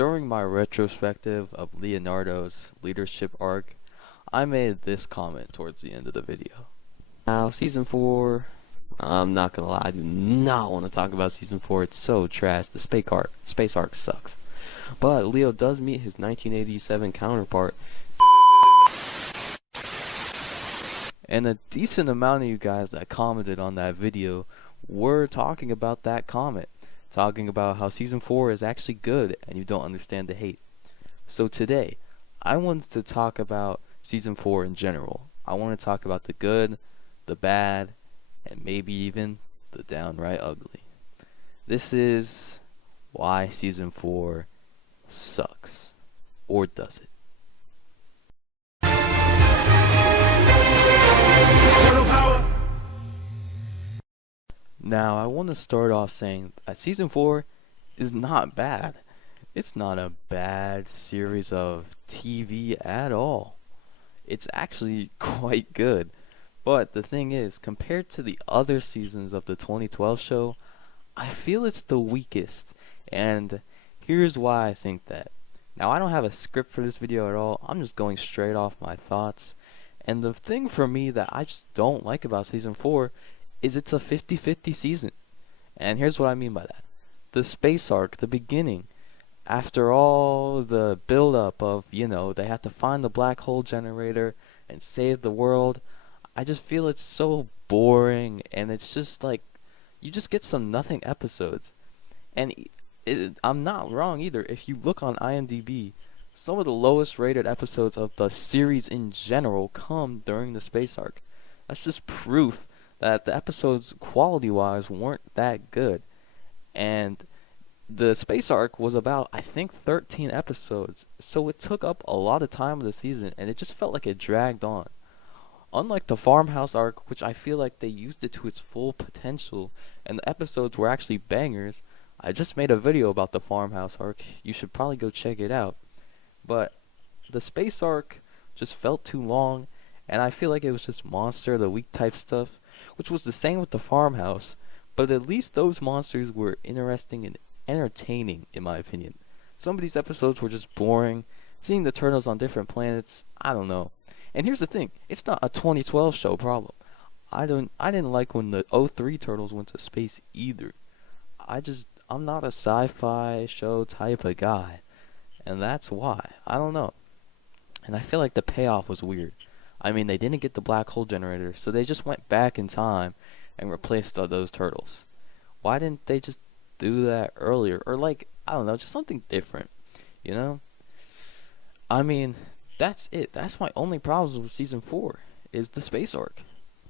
During my retrospective of Leonardo's leadership arc, I made this comment towards the end of the video. Now, Season 4, I'm not gonna lie, I do not want to talk about Season 4. It's so trash. The space arc sucks. But Leo does meet his 1987 counterpart, and a decent amount of you guys that commented on that video were talking about that comment. Talking about how Season 4 is actually good and you don't understand the hate. So today, I wanted to talk about Season 4 in general. I want to talk about the good, the bad, and maybe even the downright ugly. This is why Season 4 sucks. Or does it? Now, I want to start off saying that Season 4 is not bad. It's not a bad series of TV at all. It's actually quite good. But the thing is, compared to the other seasons of the 2012 show, I feel it's the weakest. And here's why I think that. Now, I don't have a script for this video at all. I'm just going straight off my thoughts. And the thing for me that I just don't like about Season 4 is it's a 50-50 season. And here's what I mean by that. The space arc, the beginning, after all the build-up of, they have to find the black hole generator and save the world, I just feel it's so boring, and it's just like, you just get some nothing episodes. And I'm not wrong either. If you look on IMDb, some of the lowest rated episodes of the series in general come during the space arc. That's just proof that the episodes quality-wise weren't that good. And the space arc was about, I think, 13 episodes. So it took up a lot of time of the season, and it just felt like it dragged on. Unlike the farmhouse arc, which I feel like they used it to its full potential, and the episodes were actually bangers. I just made a video about the farmhouse arc. You should probably go check it out. But the space arc just felt too long, and I feel like it was just Monster of the Week type stuff, which was the same with the farmhouse, but at least those monsters were interesting and entertaining, in my opinion. Some of these episodes were just boring. Seeing the turtles on different planets, I don't know. And here's the thing, it's not a 2012 show problem. I didn't like when the '03 turtles went to space either. I'm not a sci-fi show type of guy, and that's why. I don't know. And I feel like the payoff was weird. I mean, they didn't get the black hole generator, so they just went back in time and replaced those turtles. Why didn't they just do that earlier? Or I don't know, just something different, I mean, that's it. That's my only problems with Season 4, is the space arc.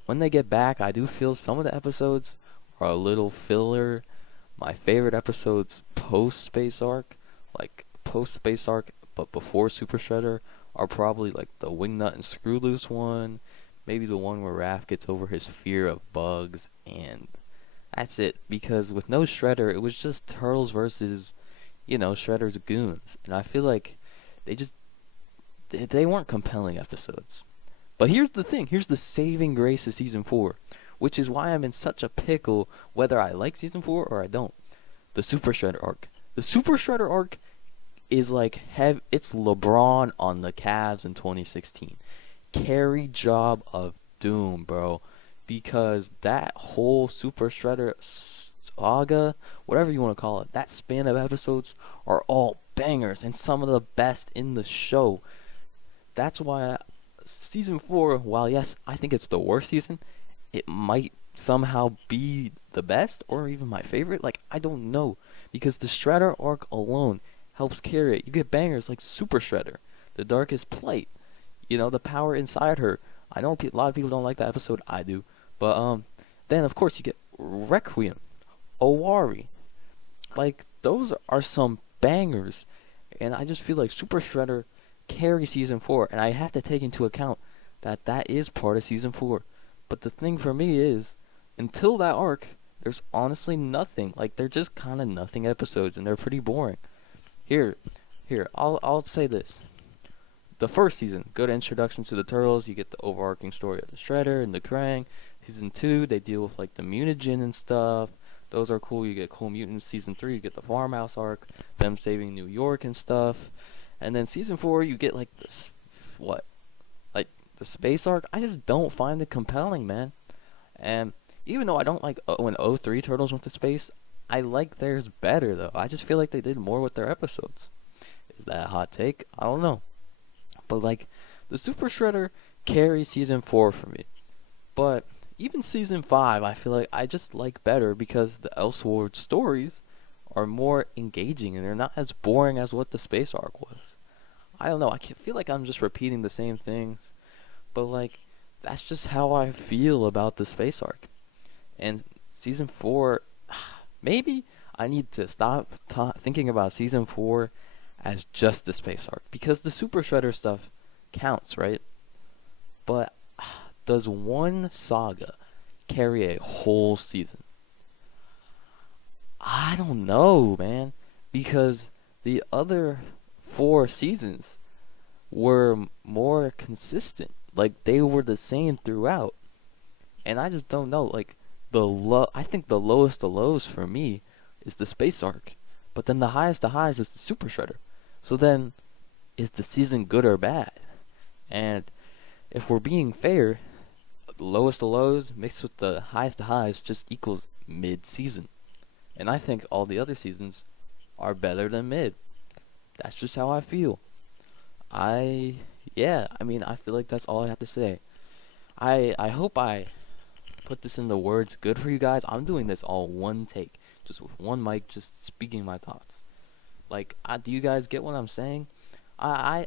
When they get back, I do feel some of the episodes are a little filler. My favorite episodes post-space arc, but before Super Shredder, are probably like the Wingnut and Screw Loose one, maybe the one where Raph gets over his fear of bugs, and that's it. Because with no Shredder, it was just Turtles versus, Shredder's goons, and I feel like they weren't compelling episodes. But here's the thing, here's the saving grace of Season 4, which is why I'm in such a pickle whether I like Season 4 or I don't. The Super Shredder arc. The Super Shredder arc is it's LeBron on the Cavs in 2016. Carry job of doom, bro. Because that whole Super Shredder saga, whatever you want to call it, that span of episodes are all bangers and some of the best in the show. That's why Season 4, while yes, I think it's the worst season, it might somehow be the best or even my favorite. I don't know. Because the Shredder arc alone helps carry it. You get bangers like Super Shredder, The Darkest Plight, the power inside her. I know a lot of people don't like that episode. I do. But then of course you get Requiem, Owari. Those are some bangers. And I just feel like Super Shredder carries Season 4. And I have to take into account that is part of Season 4. But the thing for me is, until that arc, there's honestly nothing. They're just kind of nothing episodes, and they're pretty boring. Here, I'll say this. The first season, good introduction to the Turtles. You get the overarching story of the Shredder and the Krang. Season 2, they deal with the mutagen and stuff. Those are cool. You get Cool Mutants season 3, you get the farmhouse arc, them saving New York and stuff. And then season 4, you get like this, what? Like the space arc. I just don't find it compelling, man. And even though I don't like when O3 Turtles went to space, I like theirs better though. I just feel like they did more with their episodes. Is that a hot take? I don't know. But like the Super Shredder carries season 4 for me. But even season 5, I feel like I just like better because the Elseworld stories are more engaging and they're not as boring as what the space arc was. I don't know. I feel like I'm just repeating the same things, but like that's just how I feel about the space arc. And season 4, maybe I need to stop thinking about season 4 as just the space arc because the Super Shredder stuff counts, right? But does one saga carry a whole season? I don't know, man, because the other 4 seasons were more consistent. Like they were the same throughout. And I just don't know. Like I think the lowest of lows for me is the space arc. But then the highest of highs is the Super Shredder. So then is the season good or bad? And if we're being fair, the lowest of lows mixed with the highest of highs just equals mid-season. And I think all the other seasons are better than mid. That's just how I feel. I mean, I feel like that's all I have to say. I hope I put this into words good for you guys. I'm doing this all one take, just with one mic, just speaking my thoughts. Like, do you guys get what I'm saying? I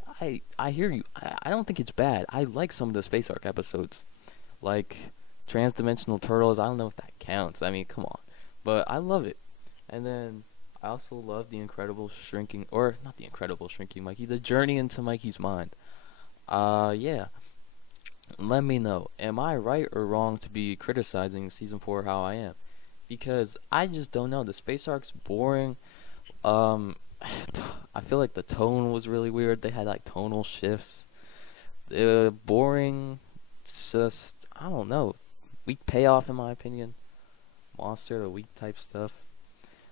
hear you. I don't think it's bad. I like some of the Space Arc episodes. Like, Transdimensional Turtles, I don't know if that counts. I mean, come on. But I love it. And then I also love the Incredible Shrinking, or not the Incredible Shrinking Mikey, the Journey into Mikey's Mind. Yeah. Let me know. Am I right or wrong to be criticizing season 4 how I am? Because I just don't know. The Space Arc's boring. I feel like the tone was really weird. They had like tonal shifts. Boring. It's just, I don't know. Weak payoff in my opinion. Monster of the week type stuff.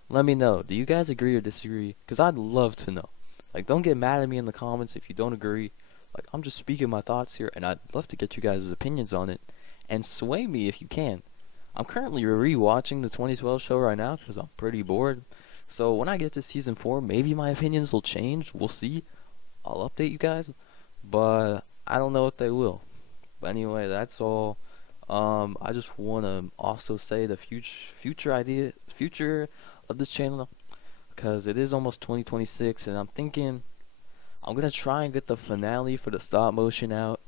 Let me know. Do you guys agree or disagree? Because I'd love to know. Like, don't get mad at me in the comments if you don't agree. Like, I'm just speaking my thoughts here, and I'd love to get you guys' opinions on it. And sway me if you can. I'm currently rewatching the 2012 show right now because I'm pretty bored. So when I get to season 4, maybe my opinions will change. We'll see. I'll update you guys. But I don't know if they will. But anyway, that's all. I just want to also say the future of this channel, because it is almost 2026, and I'm thinking I'm gonna try and get the finale for the stop motion out.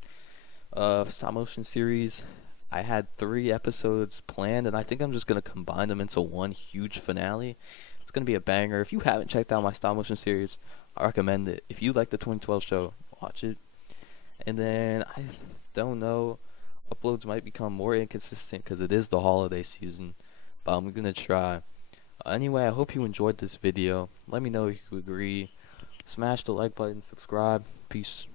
Stop motion series. I had 3 episodes planned, and I think I'm just gonna combine them into one huge finale. It's gonna be a banger. If you haven't checked out my stop motion series, I recommend it. If you like the 2012 show, watch it. And then I don't know. Uploads might become more inconsistent because it is the holiday season, but I'm gonna try. Anyway, I hope you enjoyed this video. Let me know if you agree. Smash the like button, subscribe. Peace.